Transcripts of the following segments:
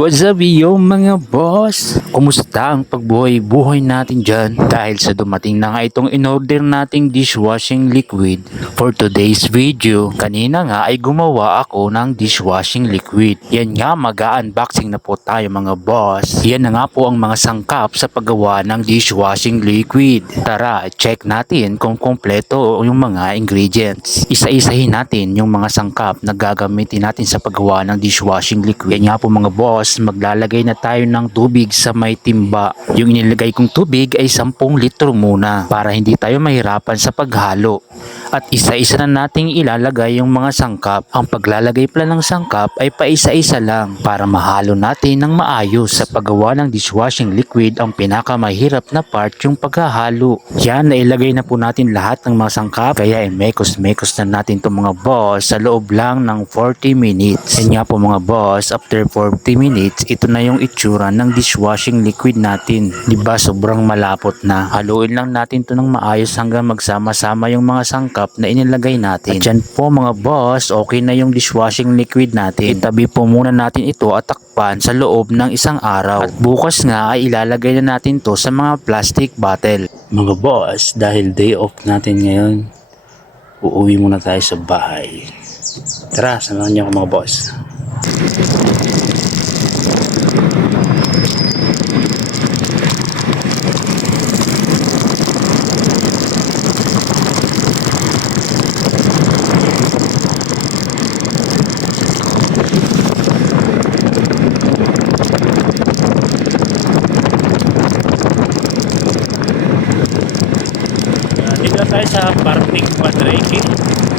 What's up yo mga boss? Kumusta ang pagbuhay-buhay natin dyan? Dahil sa dumating na nga itong in-order nating dishwashing liquid for today's video. Kanina nga ay gumawa ako ng dishwashing liquid. Yan nga mag-unboxing na po tayo mga boss. Yan na nga po ang mga sangkap sa paggawa ng dishwashing liquid. Tara, check natin kung kompleto yung mga ingredients. Isa-isahin natin yung mga sangkap na gagamitin natin sa paggawa ng dishwashing liquid. Yan nga po mga boss, maglalagay na tayo ng tubig sa may timba. Yung inilagay kong tubig ay 10 litro muna para hindi tayo mahirapan sa paghalo. At isa-isa na nating ilalagay yung mga sangkap. Ang paglalagay pala ng sangkap ay paisa-isa lang para mahalo natin ng maayos. Sa paggawa ng dishwashing liquid, ang pinakamahirap na part yung paghahalo. Yan, nailagay na po natin lahat ng mga sangkap. Kaya ay mekos-mekos na natin itong mga boss sa loob lang ng 40 minutes. Yan nga po mga boss, after 40 minutes, ito na yung itsura ng dishwashing liquid natin. Ba sobrang malapot na. Haluin lang natin to ng maayos hanggang magsama-sama yung mga sangkap na inilagay natin. At dyan po mga boss, okay na yung dishwashing liquid natin. Itabi po muna natin ito at takpan sa loob ng isang araw. At bukas nga ay ilalagay na natin to sa mga plastic bottle. Mga boss, dahil day off natin ngayon, uuwi muna tayo sa bahay. Tara, samahan niyo ako mga boss. Dito na tayo sa Parting Quadrake.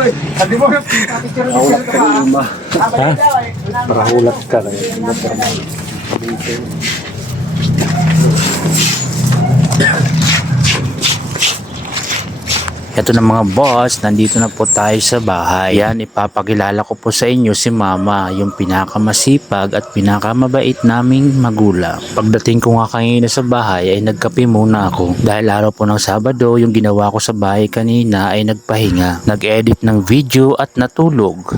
Sabi mo, Hulat ka rin ma. Ha? Para hulat ka rin. Motor na. Ito na mga boss, nandito na po tayo sa bahay. Yan, ipapakilala ko po sa inyo si mama, yung pinakamasipag at pinakamabait naming magulang. Pagdating ko nga kanina sa bahay ay nagkape muna ako. Dahil araw po ng Sabado, yung ginawa ko sa bahay kanina ay nagpahinga. Nag-edit ng video at natulog.